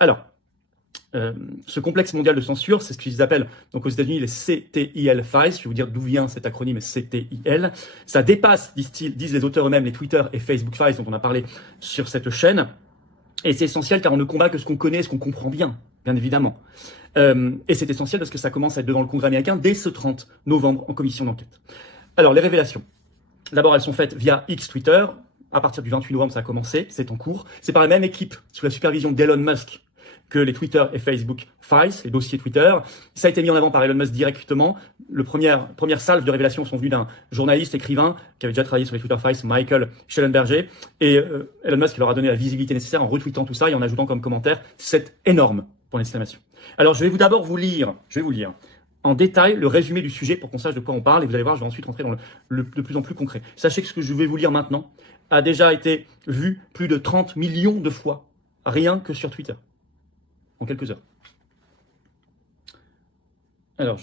Alors, ce complexe mondial de censure, c'est ce qu'ils appellent donc aux États-Unis les CTIL Files. Je vais vous dire d'où vient cet acronyme CTIL. Ça dépasse, disent les auteurs eux-mêmes, les Twitter et Facebook Files dont on a parlé sur cette chaîne. Et c'est essentiel car on ne combat que ce qu'on connaît, ce qu'on comprend bien évidemment. Et c'est essentiel parce que ça commence à être devant le Congrès américain dès ce 30 novembre en commission d'enquête. Alors, les révélations. D'abord, elles sont faites via X Twitter. À partir du 28 novembre, ça a commencé, c'est en cours. C'est par la même équipe, sous la supervision d'Elon Musk, que les Twitter et Facebook Files, les dossiers Twitter. Ça a été mis en avant par Elon Musk directement. Les premières salves de révélations sont venues d'un journaliste, écrivain, qui avait déjà travaillé sur les Twitter Files, Michael Schellenberger. Et Elon Musk leur a donné la visibilité nécessaire en retweetant tout ça et en ajoutant comme commentaire « c'est énorme » pour l'exclamation. Alors, je vais d'abord vous lire en détail le résumé du sujet pour qu'on sache de quoi on parle. Et vous allez voir, je vais ensuite rentrer dans le de plus en plus concret. Sachez que ce que je vais vous lire maintenant a déjà été vu plus de 30 millions de fois, rien que sur Twitter, en quelques heures. Alors,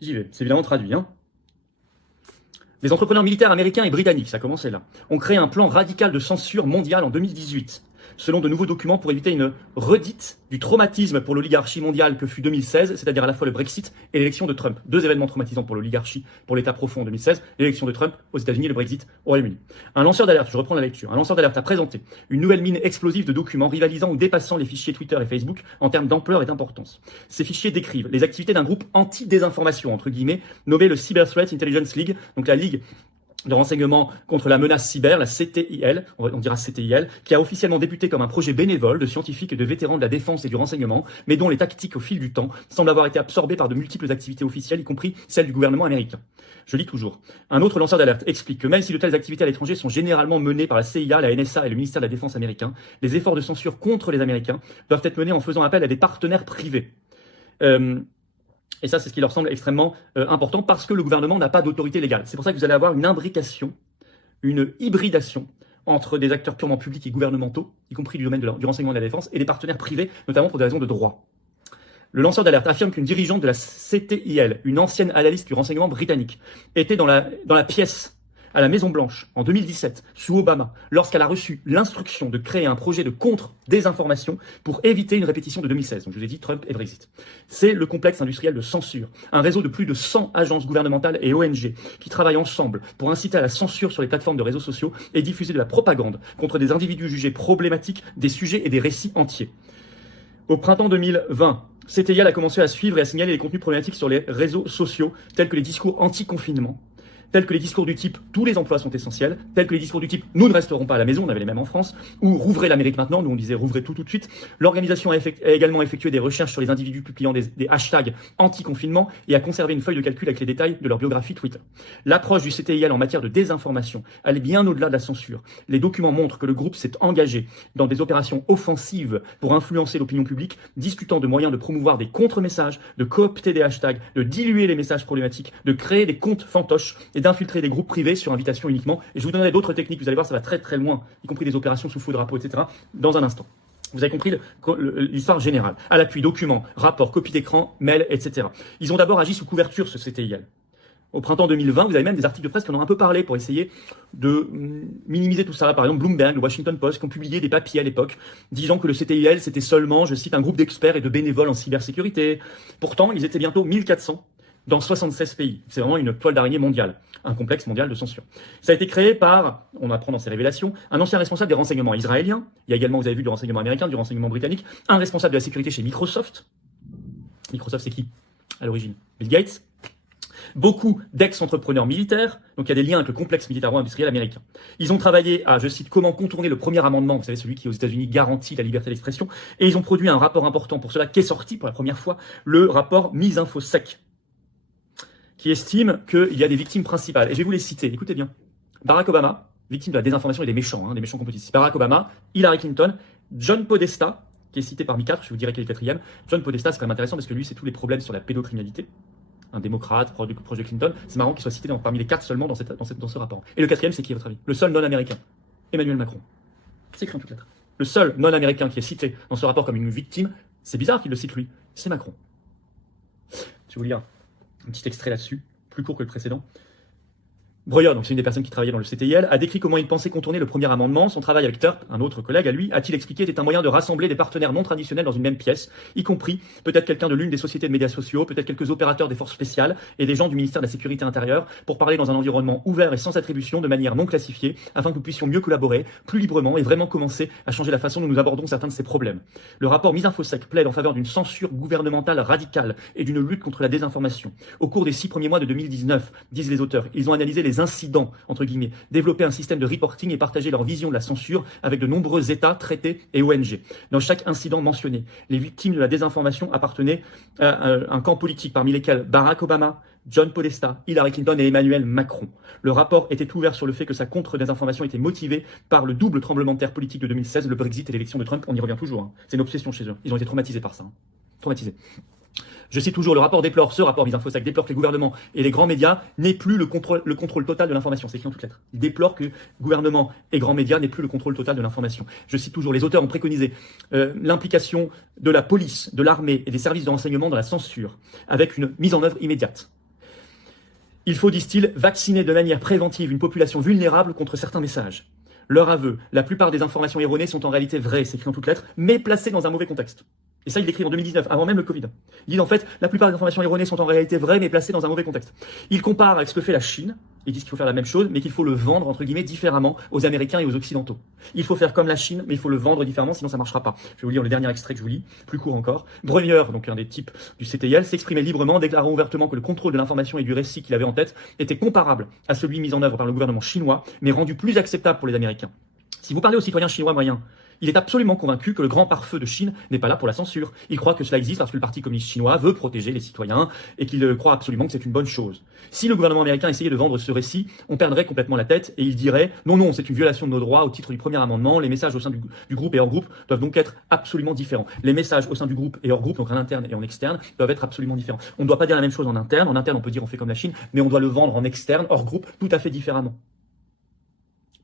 j'y vais. C'est évidemment traduit. Les entrepreneurs militaires américains et britanniques, ça a commencé là, ont créé un plan radical de censure mondiale en 2018. Selon de nouveaux documents pour éviter une redite du traumatisme pour l'oligarchie mondiale que fut 2016, c'est-à-dire à la fois le Brexit et l'élection de Trump. Deux événements traumatisants pour l'oligarchie, pour l'État profond en 2016, l'élection de Trump aux États-Unis et le Brexit au Royaume-Uni. Un lanceur d'alerte, je reprends la lecture, un lanceur d'alerte a présenté une nouvelle mine explosive de documents rivalisant ou dépassant les fichiers Twitter et Facebook en termes d'ampleur et d'importance. Ces fichiers décrivent les activités d'un groupe anti-désinformation, entre guillemets, nommé le Cyber Threat Intelligence League, donc la Ligue de renseignement contre la menace cyber, la CTIL, on dira CTIL, qui a officiellement débuté comme un projet bénévole de scientifiques et de vétérans de la défense et du renseignement, mais dont les tactiques au fil du temps semblent avoir été absorbées par de multiples activités officielles, y compris celles du gouvernement américain. Je lis toujours. Un autre lanceur d'alerte explique que même si de telles activités à l'étranger sont généralement menées par la CIA, la NSA et le ministère de la Défense américain, les efforts de censure contre les Américains doivent être menés en faisant appel à des partenaires privés. Et ça, c'est ce qui leur semble extrêmement important parce que le gouvernement n'a pas d'autorité légale. C'est pour ça que vous allez avoir une imbrication, une hybridation entre des acteurs purement publics et gouvernementaux, y compris du domaine du renseignement et de la défense, et des partenaires privés, notamment pour des raisons de droit. Le lanceur d'alerte affirme qu'une dirigeante de la CTIL, une ancienne analyste du renseignement britannique, était dans la pièce à la Maison-Blanche en 2017, sous Obama, lorsqu'elle a reçu l'instruction de créer un projet de contre-désinformation pour éviter une répétition de 2016. Donc je vous ai dit Trump et Brexit. C'est le complexe industriel de censure, un réseau de plus de 100 agences gouvernementales et ONG qui travaillent ensemble pour inciter à la censure sur les plateformes de réseaux sociaux et diffuser de la propagande contre des individus jugés problématiques, des sujets et des récits entiers. Au printemps 2020, CTIL a commencé à suivre et à signaler les contenus problématiques sur les réseaux sociaux, tels que les discours anti-confinement, tels que les discours du type « tous les emplois sont essentiels », tels que les discours du type « nous ne resterons pas à la maison », on avait les mêmes en France, ou « rouvrez l'Amérique maintenant », nous on disait « rouvrez tout de suite ». L'organisation a également effectué des recherches sur les individus publiant des hashtags anti-confinement et a conservé une feuille de calcul avec les détails de leur biographie Twitter. L'approche du CTIL en matière de désinformation allait bien au-delà de la censure. Les documents montrent que le groupe s'est engagé dans des opérations offensives pour influencer l'opinion publique, discutant de moyens de promouvoir des contre-messages, de coopter des hashtags, de diluer les messages problématiques, de créer des comptes fantoches et d'infiltrer des groupes privés sur invitation uniquement. Et je vous donnerai d'autres techniques, vous allez voir, ça va très très loin, y compris des opérations sous faux drapeau, etc., dans un instant. Vous avez compris l'histoire générale. À l'appui, documents, rapports, copies d'écran, mails, etc. Ils ont d'abord agi sous couverture, ce CTIL. Au printemps 2020, vous avez même des articles de presse qui en ont un peu parlé pour essayer de minimiser tout ça. Par exemple, Bloomberg, le Washington Post, qui ont publié des papiers à l'époque disant que le CTIL, c'était seulement, je cite, un groupe d'experts et de bénévoles en cybersécurité. Pourtant, ils étaient bientôt 1400 dans 76 pays. C'est vraiment une toile d'araignée mondiale, un complexe mondial de censure. Ça a été créé par, on apprend dans ces révélations, un ancien responsable des renseignements israéliens. Il y a également, vous avez vu, du renseignement américain, du renseignement britannique, un responsable de la sécurité chez Microsoft. Microsoft, c'est qui à l'origine? Bill Gates. Beaucoup d'ex-entrepreneurs militaires, donc il y a des liens avec le complexe militaro-industriel américain. Ils ont travaillé à, je cite, comment contourner le premier amendement, vous savez, celui qui aux États-Unis garantit la liberté d'expression, et ils ont produit un rapport important pour cela, qui est sorti pour la première fois, le rapport MISINFOSEC, qui estime qu'il y a des victimes principales. Et je vais vous les citer, écoutez bien. Barack Obama, victime de la désinformation et des méchants complotistes. Barack Obama, Hillary Clinton, John Podesta, qui est cité parmi 4, je vous dirai quel est le quatrième. John Podesta, c'est quand même intéressant parce que lui, c'est tous les problèmes sur la pédocriminalité. Un démocrate, proche de Clinton. C'est marrant qu'il soit cité parmi les 4 seulement dans ce rapport. Et le quatrième, c'est qui à votre avis? Le seul non-américain, Emmanuel Macron. C'est écrit en toutes lettres. Le seul non-américain qui est cité dans ce rapport comme une victime, c'est bizarre qu'il le cite lui, c'est Macron. Je vais vous lire un petit extrait là-dessus, plus court que le précédent. Breuer, donc c'est une des personnes qui travaillait dans le CTIL, a décrit comment il pensait contourner le premier amendement. Son travail avec Turp, un autre collègue à lui, a-t-il expliqué, était un moyen de rassembler des partenaires non traditionnels dans une même pièce, y compris peut-être quelqu'un de l'une des sociétés de médias sociaux, peut-être quelques opérateurs des forces spéciales et des gens du ministère de la Sécurité intérieure, pour parler dans un environnement ouvert et sans attribution, de manière non classifiée, afin que nous puissions mieux collaborer, plus librement et vraiment commencer à changer la façon dont nous abordons certains de ces problèmes. Le rapport Misinfosec plaide en faveur d'une censure gouvernementale radicale et d'une lutte contre la désinformation. Au cours des 6 premiers mois de 2019, disent les auteurs, ils ont analysé les incidents, entre guillemets, développer un système de reporting et partager leur vision de la censure avec de nombreux États, traités et ONG. Dans chaque incident mentionné, les victimes de la désinformation appartenaient à un camp politique, parmi lesquels Barack Obama, John Podesta, Hillary Clinton et Emmanuel Macron. Le rapport était ouvert sur le fait que sa contre-désinformation était motivée par le double tremblement de terre politique de 2016, le Brexit et l'élection de Trump. On y revient toujours. Hein. C'est une obsession chez eux. Ils ont été traumatisés par ça. Hein. Traumatisés. Je cite toujours, ce rapport Misinfosec déplore que les gouvernements et les grands médias n'aient plus le contrôle total de l'information. C'est écrit en toutes lettres. Il déplore que gouvernements et grands médias n'aient plus le contrôle total de l'information. Je cite toujours, les auteurs ont préconisé l'implication de la police, de l'armée et des services de renseignement dans la censure, avec une mise en œuvre immédiate. Il faut, disent-ils, vacciner de manière préventive une population vulnérable contre certains messages. Leur aveu, la plupart des informations erronées sont en réalité vraies, c'est écrit en toutes lettres, mais placées dans un mauvais contexte. Et ça, ils l'écrivent en 2019, avant même le Covid. Ils disent en fait, la plupart des informations erronées sont en réalité vraies, mais placées dans un mauvais contexte. Ils comparent avec ce que fait la Chine, ils disent qu'il faut faire la même chose, mais qu'il faut le vendre, entre guillemets, différemment aux Américains et aux Occidentaux. Il faut faire comme la Chine, mais il faut le vendre différemment, sinon ça ne marchera pas. Je vais vous lire le dernier extrait que je vous lis, plus court encore. Breuer, donc un des types du CTIL, s'exprimait librement, déclarant ouvertement que le contrôle de l'information et du récit qu'il avait en tête était comparable à celui mis en œuvre par le gouvernement chinois, mais rendu plus acceptable pour les Américains. Si vous parlez aux citoyens chinois moyens, il est absolument convaincu que le grand pare-feu de Chine n'est pas là pour la censure. Il croit que cela existe parce que le Parti communiste chinois veut protéger les citoyens et qu'il croit absolument que c'est une bonne chose. Si le gouvernement américain essayait de vendre ce récit, on perdrait complètement la tête et il dirait « Non, c'est une violation de nos droits au titre du premier amendement. Les messages au sein du groupe et hors groupe doivent donc être absolument différents. Les messages au sein du groupe et hors groupe, donc en interne et en externe, doivent être absolument différents. On ne doit pas dire la même chose en interne. En interne, on peut dire on fait comme la Chine, mais on doit le vendre en externe, hors groupe, tout à fait différemment.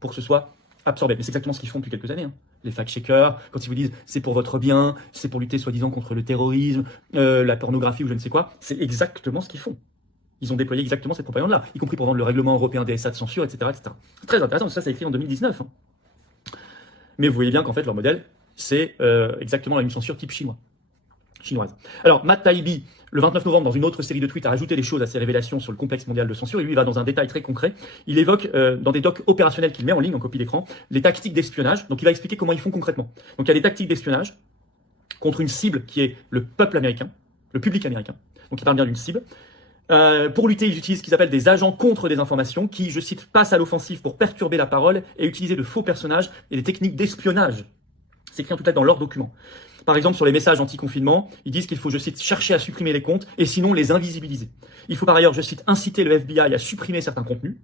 Pour que ce soit absorbé. Mais c'est exactement ce qu'ils font depuis quelques années. Hein. Les fact-checkers, quand ils vous disent c'est pour votre bien, c'est pour lutter soi-disant contre le terrorisme, la pornographie ou je ne sais quoi, c'est exactement ce qu'ils font. Ils ont déployé exactement cette propagande-là, y compris pour vendre le règlement européen DSA de censure, etc. etc. Très intéressant, ça c'est écrit en 2019. Hein. Mais vous voyez bien qu'en fait leur modèle, c'est exactement une censure type chinoise. Alors, Matt Taibbi, le 29 novembre, dans une autre série de tweets, a rajouté des choses à ses révélations sur le complexe mondial de censure. Et lui, il va dans un détail très concret. Il évoque, dans des docs opérationnels qu'il met en ligne, en copie d'écran, les tactiques d'espionnage. Donc, il va expliquer comment ils font concrètement. Donc, il y a des tactiques d'espionnage contre une cible qui est le peuple américain, le public américain. Donc, il parle bien d'une cible. Pour lutter, ils utilisent ce qu'ils appellent des agents contre des informations qui, je cite, passent à l'offensive pour perturber la parole et utiliser de faux personnages et des techniques d'espionnage. C'est écrit en tout cas dans leurs documents. Par exemple, sur les messages anti-confinement, ils disent qu'il faut, je cite, chercher à supprimer les comptes et sinon les invisibiliser. Il faut par ailleurs, je cite, inciter le FBI à supprimer certains contenus.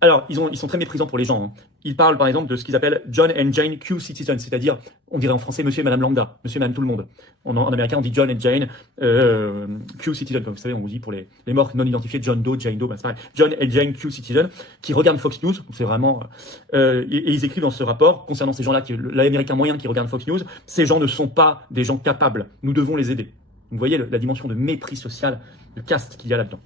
Alors, ils sont très méprisants pour les gens. Hein. Ils parlent par exemple de ce qu'ils appellent John and Jane Q Citizen, c'est-à-dire, on dirait en français monsieur et madame lambda, monsieur et madame tout le monde. En américain, on dit John and Jane Q Citizen, comme vous savez, on vous dit pour les morts non identifiés, John Doe, Jane Doe, ben c'est pareil. John and Jane Q Citizen, qui regardent Fox News, c'est vraiment... et ils écrivent dans ce rapport, concernant ces gens-là, l'américain moyen qui regarde Fox News, ces gens ne sont pas des gens capables, nous devons les aider. Vous voyez la dimension de mépris social, de caste qu'il y a là-dedans.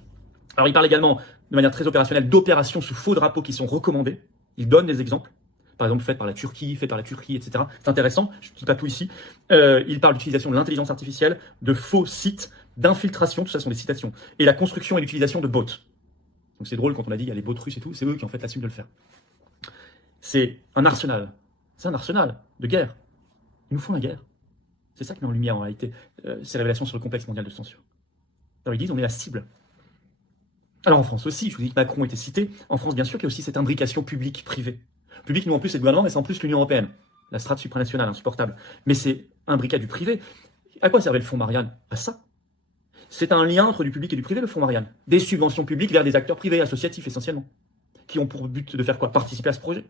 Alors, il parle également, de manière très opérationnelle, d'opérations sous faux drapeaux qui sont recommandées. Il donne des exemples. Par exemple, fait par la Turquie, etc. C'est intéressant, je ne dis pas tout ici. Il parle d'utilisation de l'intelligence artificielle, de faux sites, d'infiltration, tout ça sont des citations. Et la construction et l'utilisation de bots. Donc c'est drôle quand on a dit il y a les bots russes et tout, c'est eux qui en fait l'assument de le faire. C'est un arsenal. C'est un arsenal de guerre. Ils nous font la guerre. C'est ça qui met en lumière en réalité ces révélations sur le complexe mondial de censure. Alors ils disent on est la cible. Alors en France aussi, je vous dis que Macron était cité. En France, bien sûr, qu'il y a aussi cette imbrication publique-privée. Public, nous en plus, c'est le gouvernement, mais c'est en plus l'Union européenne. La strate supranationale, insupportable. Mais c'est imbriqué du privé. À quoi servait le fonds Marianne? À ça. C'est un lien entre du public et du privé, le fonds Marianne. Des subventions publiques vers des acteurs privés, associatifs essentiellement, qui ont pour but de faire quoi? Participer à ce projet.